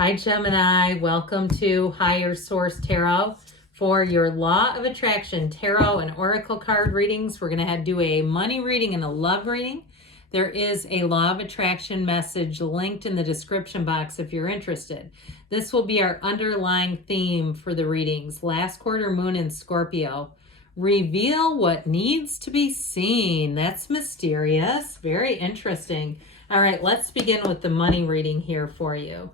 Hi, Gemini. Welcome to Higher Source Tarot for your Law of Attraction Tarot and Oracle card readings. We're going to do a money reading and a love reading. There is a Law of Attraction message linked in the description box if you're interested. This will be our underlying theme for the readings. Last quarter moon in Scorpio. Reveal what needs to be seen. That's mysterious. Very interesting. All right, let's begin with the money reading here for you.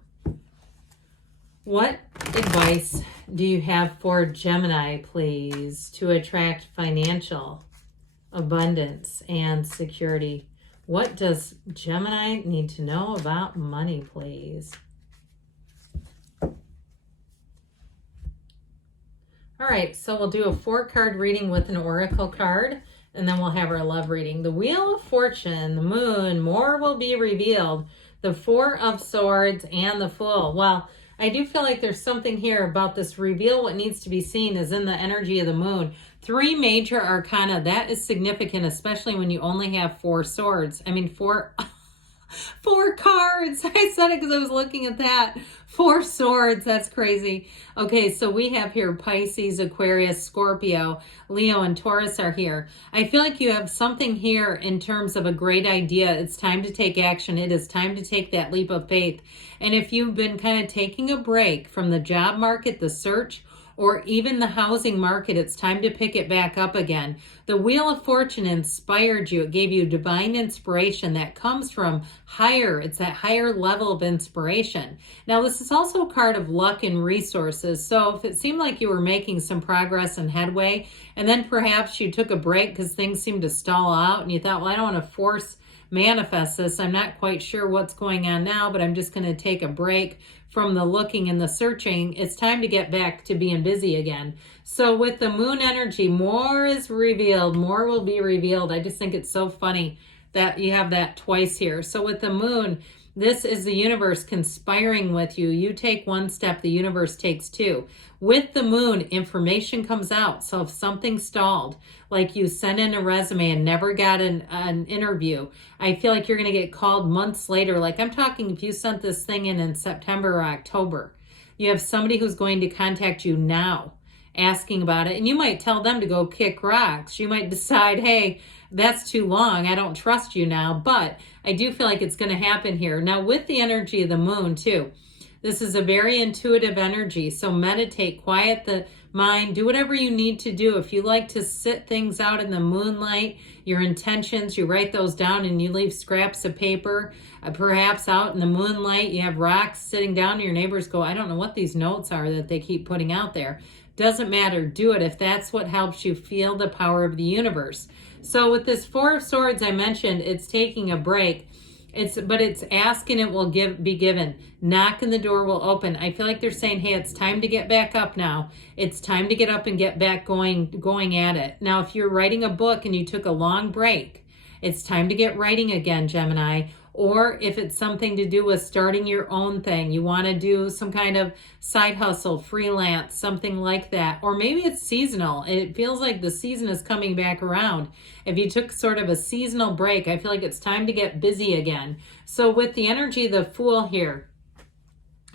What advice do you have for Gemini, please, to attract financial abundance and security? What does Gemini need to know about money, please? All right, so we'll do a 4-card reading with an oracle card, and then we'll have our love reading. The Wheel of Fortune, the Moon, more will be revealed. The 4 of Swords and the Fool. Well, I do feel like there's something here about this reveal what needs to be seen is in the energy of the moon. 3 major arcana, that is significant, especially when you only have 4 swords. I mean, 4 cards. I said it because I was looking at that. 4 swords. That's crazy. Okay, so we have here Pisces, Aquarius, Scorpio, Leo, and Taurus are here. I feel like you have something here in terms of a great idea. It's time to take action. It is time to take that leap of faith. And if you've been kind of taking a break from the job market, the search, or even the housing market, it's time to pick it back up again. The Wheel of Fortune inspired you. It gave you divine inspiration that comes from higher. It's that higher level of inspiration. Now, this is also a card of luck and resources. So if it seemed like you were making some progress and headway, and then perhaps you took a break because things seemed to stall out and you thought, well, I don't want to force manifest this. I'm not quite sure what's going on now, but I'm just going to take a break from the looking and the searching. It's time to get back to being busy again. So with the moon energy, more is revealed, more will be revealed. I just think it's so funny that you have that twice here. So with the moon, this is the universe conspiring with you. You take 1 step, the universe takes 2. With the moon, information comes out. So if something stalled, like you sent in a resume and never got an interview, I feel like you're going to get called months later. Like I'm talking, if you sent this thing in September or October, you have somebody who's going to contact you now asking about it. And you might tell them to go kick rocks. You might decide, hey, that's too long. I don't trust you now. But I do feel like it's going to happen here. Now, with the energy of the moon, too, this is a very intuitive energy. So meditate, quiet the mind, do whatever you need to do. If you like to sit things out in the moonlight, your intentions, you write those down and you leave scraps of paper, perhaps out in the moonlight, you have rocks sitting down and your neighbors go, I don't know what these notes are that they keep putting out there. Doesn't matter. Do it if that's what helps you feel the power of the universe. So with this 4 of Swords I mentioned, it's taking a break. But it's asking, it will be given. Knock and the door will open. I feel like they're saying, hey, it's time to get back up now. It's time to get up and get back going at it. Now, if you're writing a book and you took a long break, it's time to get writing again, Gemini. Or if it's something to do with starting your own thing, you want to do some kind of side hustle, freelance, something like that. Or maybe it's seasonal. It feels like the season is coming back around. If you took sort of a seasonal break, I feel like it's time to get busy again. So with the energy of the Fool here,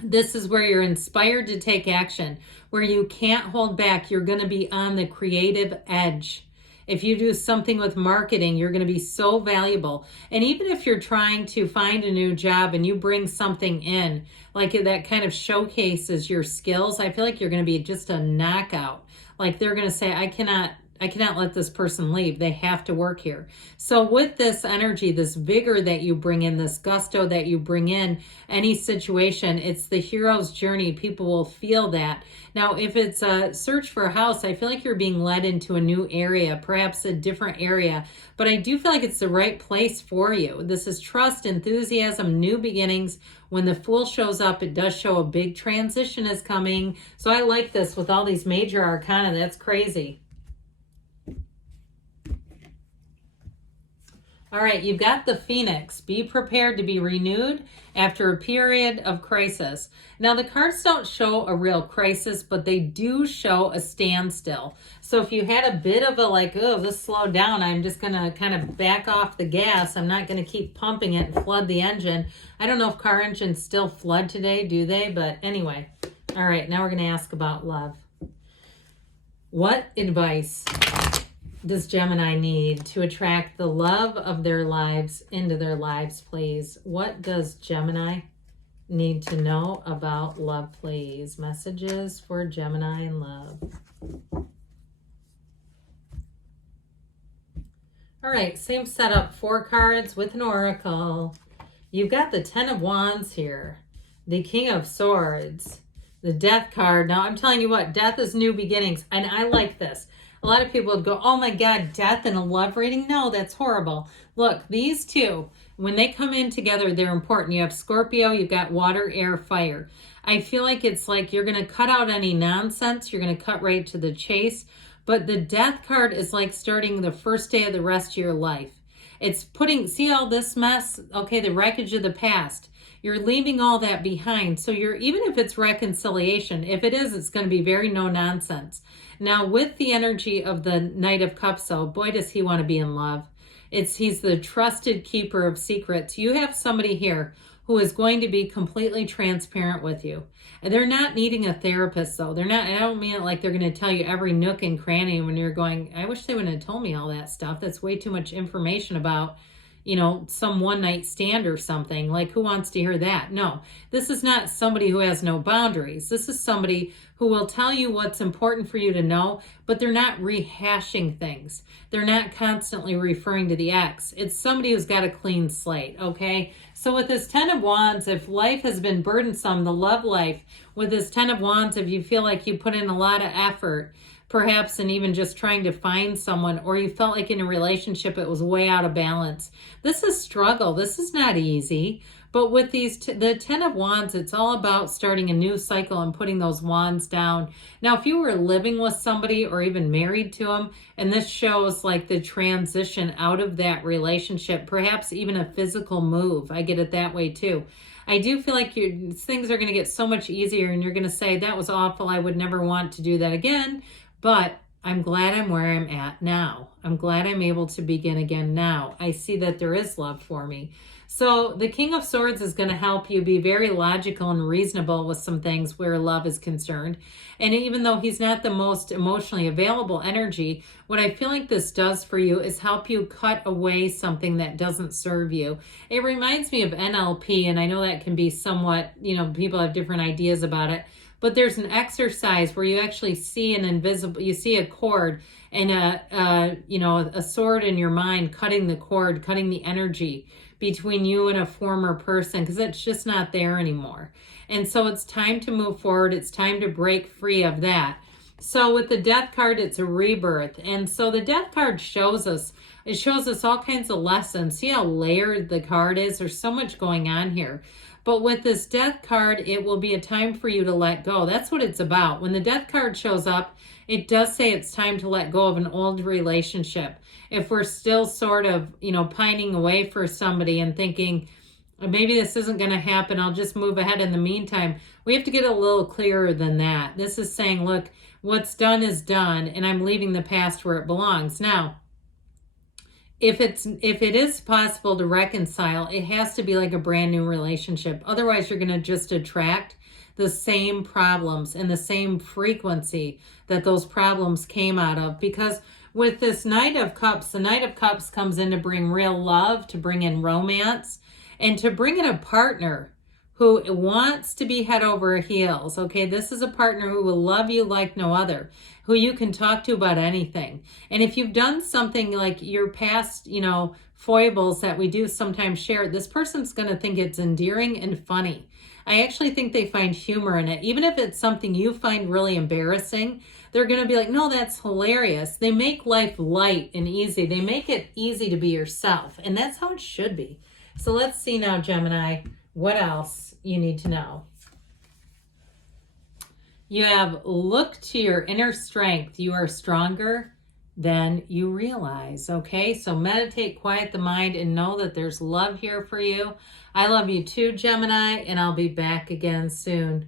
this is where you're inspired to take action, where you can't hold back. You're going to be on the creative edge. If you do something with marketing, you're going to be so valuable. And even if you're trying to find a new job and you bring something in, like that kind of showcases your skills, I feel like you're going to be just a knockout. Like they're going to say, I cannot let this person leave. They have to work here. So with this energy, this vigor that you bring in, this gusto that you bring in any situation, it's the hero's journey. People will feel that. Now, if it's a search for a house, I feel like you're being led into a new area, perhaps a different area, but I do feel like it's the right place for you. This is trust, enthusiasm, new beginnings. When the Fool shows up, it does show a big transition is coming. So I like this with all these major arcana. That's crazy. All right, you've got the Phoenix. Be prepared to be renewed after a period of crisis. Now, the cards don't show a real crisis, but they do show a standstill. So if you had a bit of a like, oh, this slowed down, I'm just going to kind of back off the gas. I'm not going to keep pumping it and flood the engine. I don't know if car engines still flood today, do they? But anyway, all right, now we're going to ask about love. What advice does Gemini need to attract the love of their lives into their lives, please? What does Gemini need to know about love, please? Messages for Gemini and love. All right, same setup, 4 cards with an oracle. You've got the 10 of Wands here, the King of Swords, the Death card. Now, I'm telling you what, death is new beginnings, and I like this. A lot of people would go, oh my God, death in a love reading? No, that's horrible. Look, these two, when they come in together, they're important. You have Scorpio, you've got water, air, fire. I feel like it's like you're going to cut out any nonsense. You're going to cut right to the chase. But the Death card is like starting the first day of the rest of your life. It's putting, see all this mess? Okay, the wreckage of the past. You're leaving all that behind. So you're, even if it's reconciliation, if it is, it's going to be very no nonsense. Now, with the energy of the Knight of Cups, though, boy, does he want to be in love. He's the trusted keeper of secrets. You have somebody here who is going to be completely transparent with you. And they're not needing a therapist, though. They're not, I don't mean it like they're going to tell you every nook and cranny when you're going, I wish they wouldn't have told me all that stuff. That's way too much information about, you know, some one night stand or something. Like, who wants to hear that? No, this is not somebody who has no boundaries. This is somebody who will tell you what's important for you to know, but they're not rehashing things. They're not constantly referring to the ex. It's somebody who's got a clean slate, okay? So with this 10 of Wands, if life has been burdensome, the love life, with this 10 of Wands, if you feel like you put in a lot of effort, perhaps in even just trying to find someone, or you felt like in a relationship it was way out of balance. This is struggle. This is not easy. But with these, the 10 of Wands, it's all about starting a new cycle and putting those wands down. Now, if you were living with somebody or even married to them, and this shows like the transition out of that relationship, perhaps even a physical move. I get it that way too. I do feel like things are going to get so much easier, and you're going to say, that was awful. I would never want to do that again. But I'm glad I'm where I'm at now. I'm glad I'm able to begin again now. I see that there is love for me. So the King of Swords is going to help you be very logical and reasonable with some things where love is concerned. And even though he's not the most emotionally available energy, what I feel like this does for you is help you cut away something that doesn't serve you. It reminds me of NLP, and I know that can be somewhat, you know, people have different ideas about it. But there's an exercise where you actually see an invisible, you see a cord and a sword in your mind, cutting the cord, cutting the energy between you and a former person, because it's just not there anymore. And so it's time to move forward. It's time to break free of that. So with the Death card, it's a rebirth. And so the Death card shows us, it shows us all kinds of lessons. See how layered the card is? There's so much going on here. But with this Death card, it will be a time for you to let go. That's what it's about. When the Death card shows up, it does say it's time to let go of an old relationship. If we're still sort of, you know, pining away for somebody and thinking, maybe this isn't going to happen, I'll just move ahead in the meantime, we have to get a little clearer than that. This is saying, look, what's done is done, and I'm leaving the past where it belongs. Now, if it is possible to reconcile, it has to be like a brand new relationship. Otherwise, you're going to just attract the same problems and the same frequency that those problems came out of. Because with this Knight of Cups, the Knight of Cups comes in to bring real love, to bring in romance, and to bring in a partner who wants to be head over heels. Okay, this is a partner who will love you like no other, who you can talk to about anything. And if you've done something like your past, you know, foibles that we do sometimes share, this person's going to think it's endearing and funny. I actually think they find humor in it. Even if it's something you find really embarrassing, they're going to be like, no, that's hilarious. They make life light and easy. They make it easy to be yourself. And that's how it should be. So let's see now, Gemini, what else you need to know. You have, look to your inner strength. You are stronger than you realize. Okay, so meditate, quiet the mind, and know that there's love here for you. I love you too, Gemini, and I'll be back again soon.